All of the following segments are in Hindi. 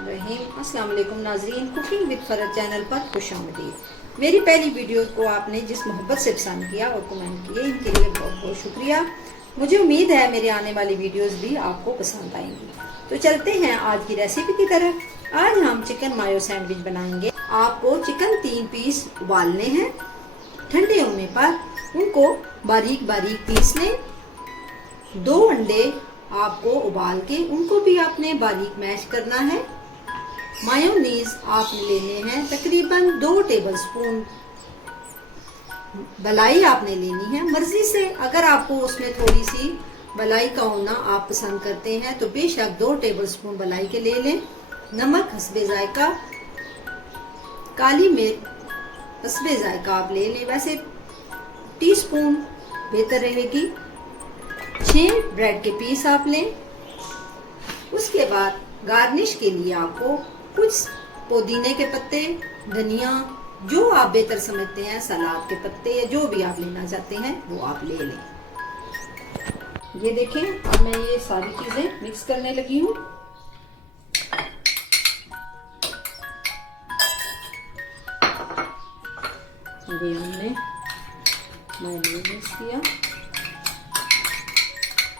बिस्मिल्लाहिर्रहमानिर्रहीम। अस्सलाम वालेकुम नाज़रीन, कुकिंग विद फरहत चैनल पर खुशामदीद। मेरी पहली वीडियो को आपने जिस मोहब्बत से पसंद किया और कमेंट किए, इनके लिए बहुत बहुत शुक्रिया। मुझे उम्मीद है मेरी आने वाली वीडियोस भी आपको पसंद आएंगी। तो चलते हैं आज की रेसिपी की तरफ। आज हम चिकन मायो सैंडविच बनाएंगे। आपको चिकन 3 पीस उबालने हैं। ठंडे होने पर उनको बारीक बारीक पीस लें। 2 अंडे आपको उबाल के उनको भी आपने बारीक मैश करना है। मायोनीज आपने लेने हैं तकरीबन 2 टेबलस्पून। मलाई आपने लेनी है मर्जी से, अगर आपको उसमें थोड़ी सी मलाई का होना आप पसंद करते हैं तो बेशक 2 टेबलस्पून मलाई के ले लें। नमक हस्बे जायका, काली मिर्च हस्बे जायका आप ले लें, वैसे टीस्पून बेहतर रहेगी। 6 ब्रेड के पीस आप लें। उसके बाद गार्निश के लिए आपको कुछ पुदीने के पत्ते, धनिया, जो आप बेहतर समझते हैं, सलाद के पत्ते या जो भी आप लेना चाहते हैं वो आप ले लें। ये देखें, अब मैं ये सारी चीजें मिक्स करने लगी हूँ। ये हमने मायोनीज मिक्स किया।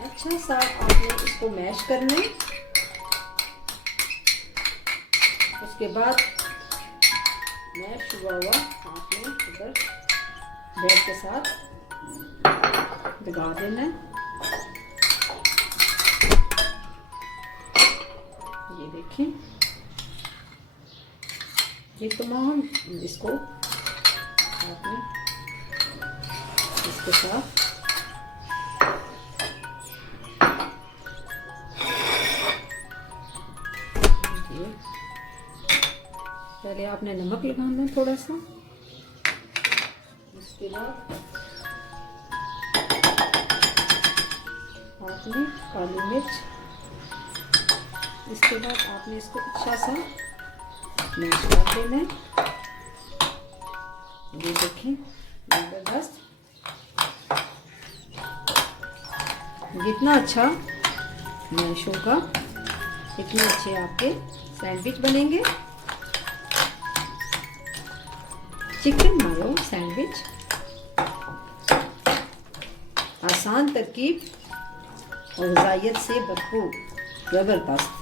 अच्छा सा आपने इसको मैश करना है। उसके बाद मैश हुआ आपने उधर ब्रेड के साथ दबा देना है। ये देखें, ये तमाम इसको आपने इसके साथ पहले आपने नमक लगाना है थोड़ा सा। इसके बाद आपने काली मिर्च। इसके बाद आपने इसको अच्छा सा मैश कर देना है। ये देखें, जबरदस्त। जितना अच्छा मैश होगा इतने अच्छे आपके सैंडविच बनेंगे। चिकन मायो सैंडविच, आसान तरकीब और ग़िज़ाइयत से भरपूर, ज़बरदस्त।